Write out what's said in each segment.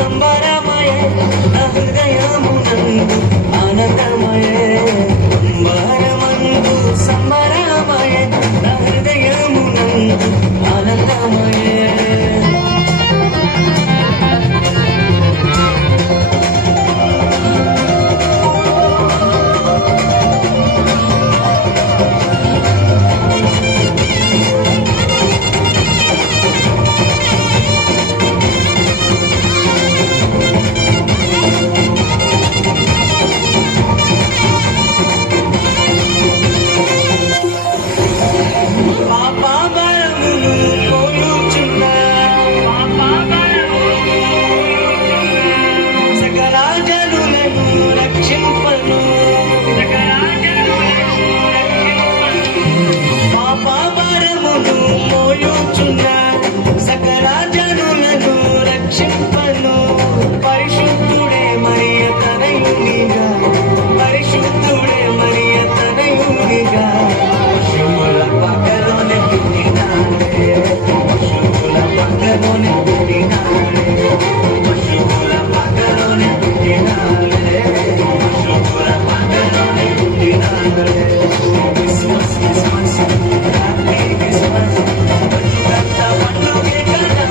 సంబరమయే నా హృదయమునందు ఆనందమయే సంబరమందు సంబరమయే నా హృదయమునందు ఆనందమయే పరిశుద్ధుడే మరియ తనయునిగా పరిశుద్ధుడే మరియ తనయునిగా పశువుల పక్కలోనే పుట్టినాడే పశువుల పక్కలోనే పుట్టినాడే పశువుల పక్కలోనే పుట్టినాడే పశువుల పక్కలోనే పుట్టినాడే క్రిస్మస్ క్రిస్మస్ హ్యాపీ క్రిస్మస్ బతుకంత పండుగే కదా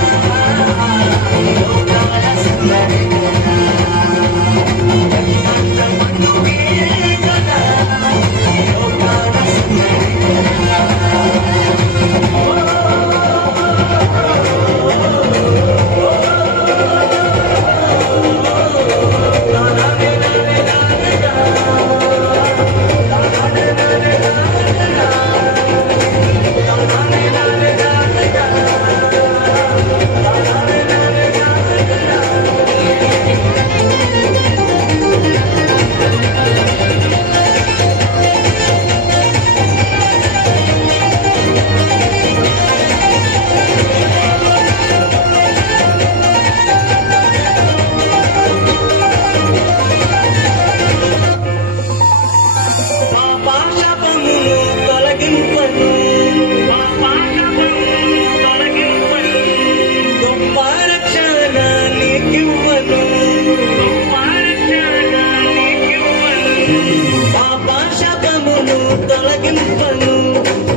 తొలగింపను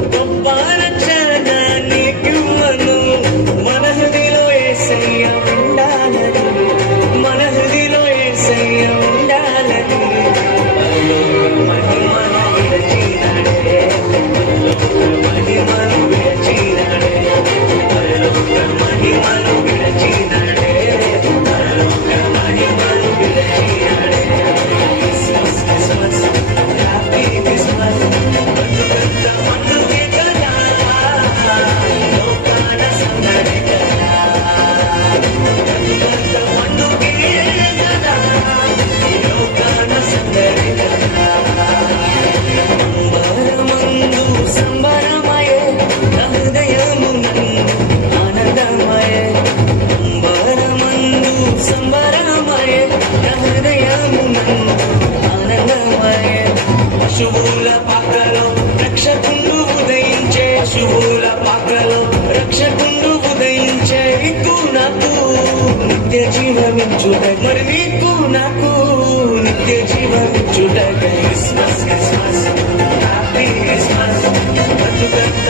గొప్ప రక్షణ నీకివ్వను మన హృదిలో యేసయ్య ఉండాలని మన హృదిలో యేసయ్య ఉండాలని మహిమను విరచినాడే మహిమను విరచినాడే మహిమను విరచినాడే మహిమను విరచినాడే క్రిస్మస్ క్రిస్మస్ హ్యాపీ క్రిస్మస్ పశువుల పాకలో రక్షకుండు ఉదయించే పశువుల పాకలో రక్షకుండు ఉదయించే నీకు నాకు నిత్య జీవమిచ్చుట మరి నీకు నాకు నిత్య జీవమిచ్చుట క్రిస్మస్ క్రిస్మస్ హ్యాపీ క్రిస్మస్ బతుకంత